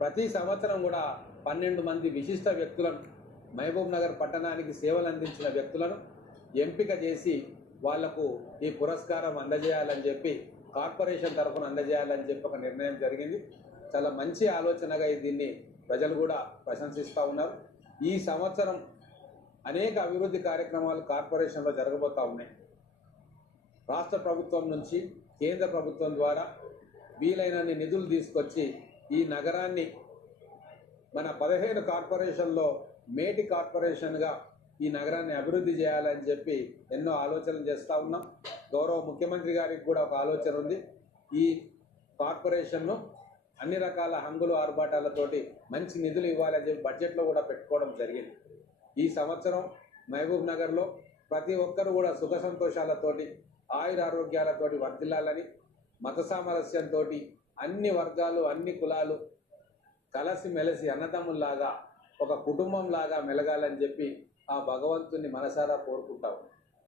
ప్రతి సంవత్సరం కూడా 12 మంది విశిష్ట వ్యక్తులను మహబూబ్ నగర్ పట్టణానికి సేవలు అందించిన వ్యక్తులను ఎంపిక చేసి వాళ్లకు ఈ పురస్కారం అందజేయాలని చెప్పి కార్పొరేషన్ తరఫున అందజేయాలని చెప్పి ఒక నిర్ణయం జరిగింది. చాలా మంచి ఆలోచనగా దీన్ని ప్రజలు కూడా ప్రశంసిస్తూ ఉన్నారు. ఈ సంవత్సరం అనేక అభివృద్ధి కార్యక్రమాలు కార్పొరేషన్లో జరగబోతూ ఉన్నాయి. రాష్ట్ర ప్రభుత్వం నుంచి కేంద్ర ప్రభుత్వం ద్వారా వీలైనన్ని నిధులు తీసుకొచ్చి ఈ నగరాన్ని మన 15 కార్పొరేషన్లో మేటి కార్పొరేషన్గా ఈ నగరాన్ని అభివృద్ధి చేయాలని చెప్పి ఎన్నో ఆలోచనలు చేస్తూ ఉన్నాం. గౌరవ ముఖ్యమంత్రి గారికి కూడా ఒక ఆలోచన ఉంది. ఈ కార్పొరేషన్ను అన్ని రకాల హంగులు ఆర్భాటాలతోటి మంచి నిధులు ఇవ్వాలని చెప్పి బడ్జెట్లో కూడా పెట్టుకోవడం జరిగింది. ఈ సంవత్సరం మహబూబ్ నగర్లో ప్రతి ఒక్కరు కూడా సుఖ సంతోషాలతోటి ఆయురారోగ్యాలతోటి వర్ధిల్లాలని, మత సామరస్యంతో అన్ని వర్గాలు అన్ని కులాలు కలిసిమెలిసి అన్నదమ్ముల్లాగా ఒక కుటుంబంలాగా మెలగాలని చెప్పి ఆ భగవంతుని మనసారా కోరుకుంటాము.